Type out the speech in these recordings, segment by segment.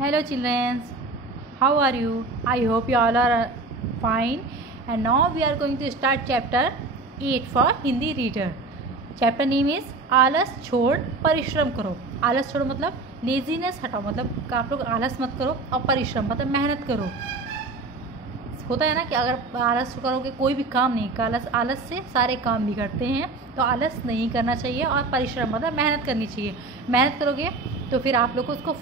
Hello children, how are you? I hope you all are fine. And now we are going to start chapter 8 for Hindi reader. Chapter name is आलस छोड़ परिश्रम करो. आलस छोड़ो मतलब laziness हटाओ, मतलब आप लोग आलस मत करो, और परिश्रम मतलब मेहनत करो. होता है ना कि अगर आलस करोगे कोई भी काम नहीं, आलस से सारे काम बिगड़ते हैं. तो आलस नहीं करना चाहिए और परिश्रम मतलब मेहनत करनी चाहिए. मेहनत करोगे तो फिर आप लोग को उसको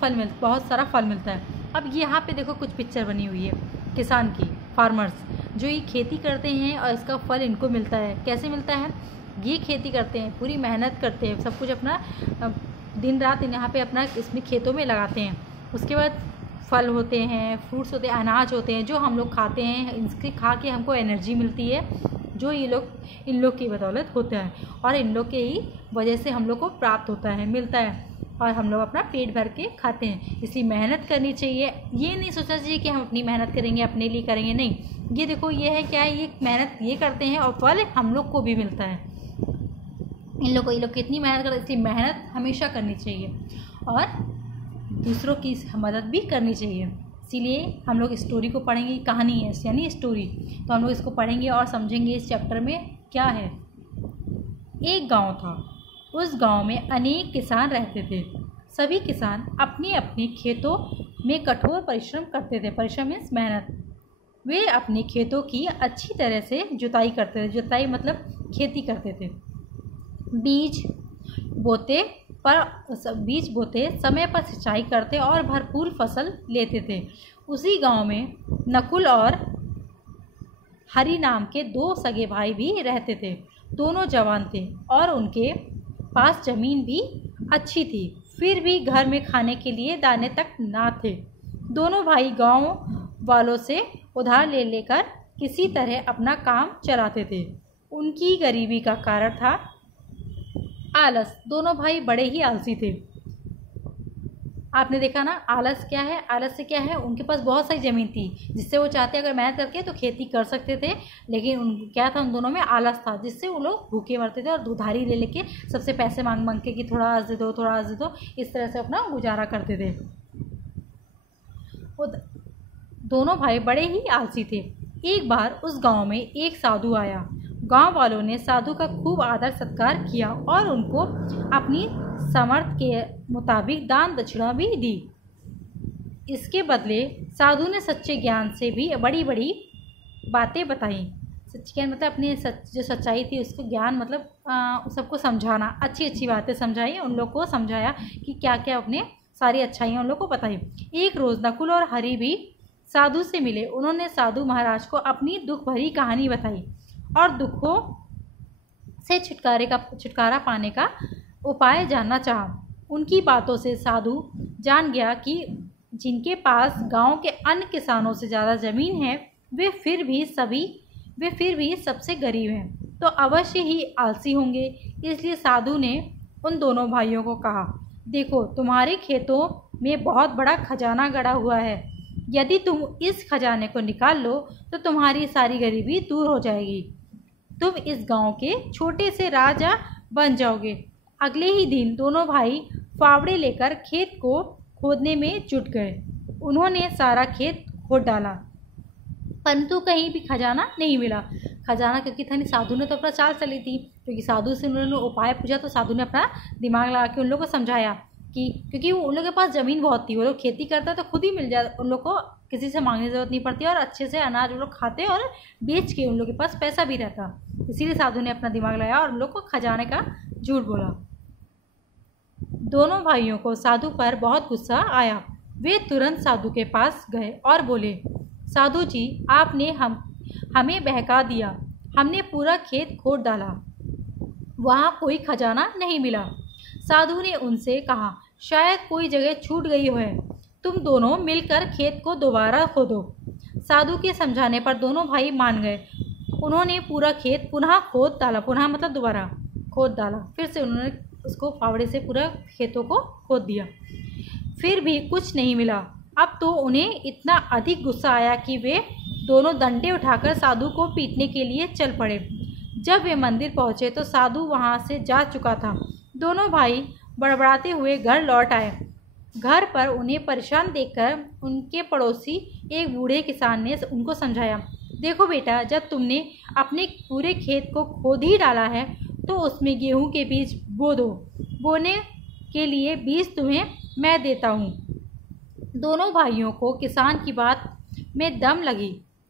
बहुत सारा फल मिलता है. अब यहाँ पे देखो कुछ पिक्चर बनी हुई है किसान की, फार्मर्स जो ये खेती करते हैं और इसका फल इनको मिलता है. कैसे मिलता है? ये खेती करते हैं, पूरी मेहनत करते हैं, सब कुछ अपना दिन रात यहाँ पे अपना इसमें खेतों में लगाते हैं. उसके बाद फल होते हैं, फ्रूट्स होते हैं, अनाज होते हैं जो हम लोग खाते हैं. इसके खा के हमको एनर्जी मिलती है जो इन लोग की बदौलत होता है, और इन लोग के ही वजह से हम लोग को प्राप्त होता है, मिलता है, और हम लोग अपना पेट भर के खाते हैं. इसलिए मेहनत करनी चाहिए. ये नहीं सोचना चाहिए कि हम अपनी मेहनत करेंगे, अपने लिए करेंगे, नहीं. ये देखो ये है क्या है, ये मेहनत ये करते हैं और फल हम लोग को भी मिलता है. ये लोग कितनी मेहनत करते हैं, इसलिए मेहनत हमेशा करनी चाहिए और दूसरों की मदद भी करनी चाहिए. इसीलिए हम लोग स्टोरी को पढ़ेंगे. कहानी है यानी स्टोरी, तो हम लोग इसको पढ़ेंगे और समझेंगे इस चैप्टर में क्या है. एक गांव था. उस गांव में अनेक किसान रहते थे. सभी किसान अपने अपने खेतों में कठोर परिश्रम करते थे. परिश्रम मीन्स मेहनत. वे अपने खेतों की अच्छी तरह से जुताई करते थे. जुताई मतलब खेती करते थे. बीज बोते, समय पर सिंचाई करते और भरपूर फसल लेते थे. उसी गांव में नकुल और हरि नाम के दो सगे भाई भी रहते थे. दोनों जवान थे और उनके पास जमीन भी अच्छी थी. फिर भी घर में खाने के लिए दाने तक ना थे. दोनों भाई गांव वालों से उधार ले लेकर किसी तरह अपना काम चलाते थे. उनकी गरीबी का कारण था आलस. दोनों भाई बड़े ही आलसी थे. आपने देखा ना आलस क्या है. आलस से क्या है, उनके पास बहुत सारी ज़मीन थी जिससे वो चाहते अगर मेहनत करके तो खेती कर सकते थे, लेकिन क्या था, उन दोनों में आलस था जिससे वो लोग भूखे मरते थे और उधारी ले लेके सबसे पैसे मांग के कि थोड़ा आज दे दो, थोड़ा आज दे दो, इस तरह से अपना गुजारा करते थे. वो दोनों भाई बड़े ही आलसी थे. एक बार उस गाँव में एक साधु आया. गांव वालों ने साधु का खूब आदर सत्कार किया और उनको अपनी सामर्थ्य के मुताबिक दान दक्षिणा भी दी. इसके बदले साधु ने सच्चे ज्ञान से भी बड़ी बड़ी बातें बताई. सच्चे ज्ञान मतलब अपनी जो सच्चाई थी उसको ज्ञान मतलब सबको समझाना, अच्छी अच्छी बातें समझाई. उन लोग को समझाया कि क्या क्या अपने सारी अच्छाइयाँ उन लोग को बताई. एक रोज़ नकुल और हरि भी साधु से मिले. उन्होंने साधु महाराज को अपनी दुख भरी कहानी बताई और दुखों से छुटकारा पाने का उपाय जानना चाहा. उनकी बातों से साधु जान गया कि जिनके पास गांव के अन्य किसानों से ज़्यादा ज़मीन है वे फिर भी सबसे गरीब हैं, तो अवश्य ही आलसी होंगे. इसलिए साधु ने उन दोनों भाइयों को कहा, देखो तुम्हारे खेतों में बहुत बड़ा खजाना गड़ा हुआ है. यदि तुम इस खजाने को निकाल लो तो तुम्हारी सारी गरीबी दूर हो जाएगी. तुम इस गांव के छोटे से राजा बन जाओगे. अगले ही दिन दोनों भाई फावड़े लेकर खेत को खोदने में जुट गए. उन्होंने सारा खेत खोद डाला परंतु कहीं भी खजाना नहीं मिला. खजाना क्योंकि था नहीं, साधु ने तो अपना चाल चली थी. क्योंकि साधु से उन्होंने उपाय पूछा तो साधु ने अपना दिमाग लगा के उन लोगों को समझाया कि क्योंकि उन लोगों के पास ज़मीन बहुत थी, वो लोग खेती करता तो खुद ही मिल जाता, उन लोग को किसी से मांगने की ज़रूरत नहीं पड़ती और अच्छे से अनाज वो लोग खाते और बेच के उन लोग के पास पैसा भी रहता. इसीलिए साधु ने अपना दिमाग लगाया और उन लोग को खजाने का झूठ बोला. दोनों भाइयों को साधु पर बहुत गुस्सा आया. वे तुरंत साधु के पास गए और बोले, साधु जी आपने हमें बहका दिया. हमने पूरा खेत खोद डाला, वहाँ कोई खजाना नहीं मिला. साधु ने उनसे कहा, शायद कोई जगह छूट गई है, तुम दोनों मिलकर खेत को दोबारा खोदो. साधु के समझाने पर दोनों भाई मान गए. उन्होंने पूरा खेत पुनः खोद डाला. पुनः मतलब दोबारा खोद डाला. फिर से उन्होंने उसको फावड़े से पूरा खेतों को खोद दिया. फिर भी कुछ नहीं मिला. अब तो उन्हें इतना अधिक गुस्सा आया कि वे दोनों डंडे उठाकर साधु को पीटने के लिए चल पड़े. जब वे मंदिर पहुँचे तो साधु वहाँ से जा चुका था. दोनों भाई बड़बड़ाते हुए घर लौट आए. घर पर उन्हें परेशान देखकर उनके पड़ोसी एक बूढ़े किसान ने उनको समझाया, देखो बेटा, जब तुमने अपने पूरे खेत को खोद ही डाला है तो उसमें गेहूं के बीज बो दो। बोने के लिए बीज तुम्हें मैं देता हूँ। दोनों भाइयों को किसान की बात में दम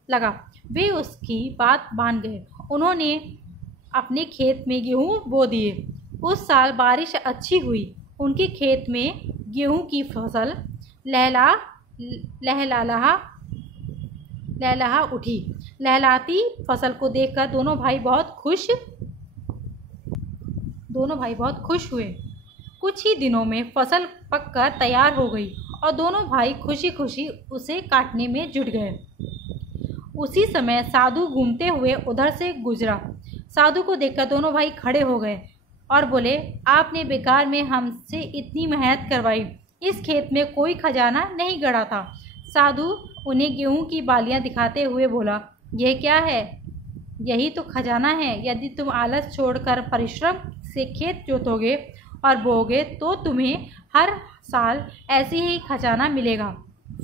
लगा। वे उसकी बात मान गए। उन्होंने अपने खेत में गेहूं बो दिए। उस साल बारिश अच्छी हुई। उनके खेत में गेहूं की फसल लहलहा उठी। लहलाती फसल को देखकर दोनों भाई बहुत खुश हुए। कुछ ही दिनों में फसल पककर तैयार हो गई और दोनों भाई खुशी खुशी उसे काटने में जुट गए। उसी समय साधु घूमते हुए उधर से गुजरा। साधु को देखकर दोनों भाई खड़े हो गए और बोले, आपने बेकार में हमसे इतनी मेहनत करवाई। इस खेत में कोई खजाना नहीं गड़ा था। साधु उन्हें गेहूं की बालियां दिखाते हुए बोला, यह क्या है? यही तो खजाना है। यदि तुम आलस छोड़कर परिश्रम से खेत जोतोगे और बोओगे तो तुम्हें हर साल ऐसे ही खजाना मिलेगा।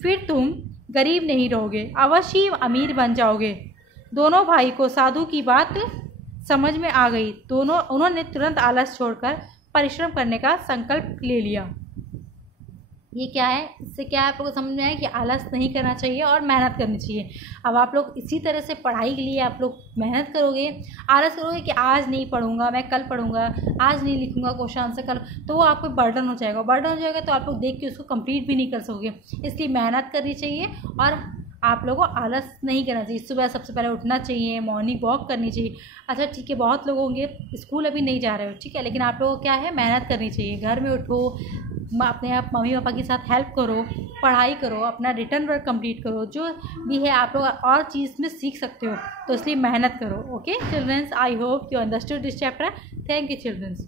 फिर तुम गरीब नहीं रहोगे, अवश्य ही अमीर बन जाओगे। दोनों भाई को साधु की बात समझ में आ गई। उन्होंने तुरंत आलस छोड़कर परिश्रम करने का संकल्प ले लिया। ये क्या है? इससे क्या है, आप लोगों को समझ में आया कि आलस नहीं करना चाहिए और मेहनत करनी चाहिए। अब आप लोग इसी तरह से पढ़ाई के लिए आप लोग मेहनत करोगे, आलस करोगे कि आज नहीं पढ़ूंगा, मैं कल पढ़ूंगा, आज नहीं लिखूंगा क्वेश्चन आंसर कल, तो वो आपको बर्डन हो जाएगा। तो आप लोग देख के उसको कंप्लीट भी नहीं कर सकोगे। इसलिए मेहनत करनी चाहिए और आप लोगों को आलस नहीं करना चाहिए। सुबह सबसे पहले उठना चाहिए, मॉर्निंग वॉक करनी चाहिए। अच्छा ठीक है, बहुत लोग होंगे स्कूल अभी नहीं जा रहे हो, ठीक है, लेकिन आप लोगों को क्या है, मेहनत करनी चाहिए। घर में उठो, अपने आप मम्मी पापा के साथ हेल्प करो, पढ़ाई करो, अपना रिटर्न वर्क कंप्लीट करो, जो भी है आप लोग और चीज़ में सीख सकते हो, तो इसलिए मेहनत करो। Okay childrens, I hope you understood this chapter. Thank you children's.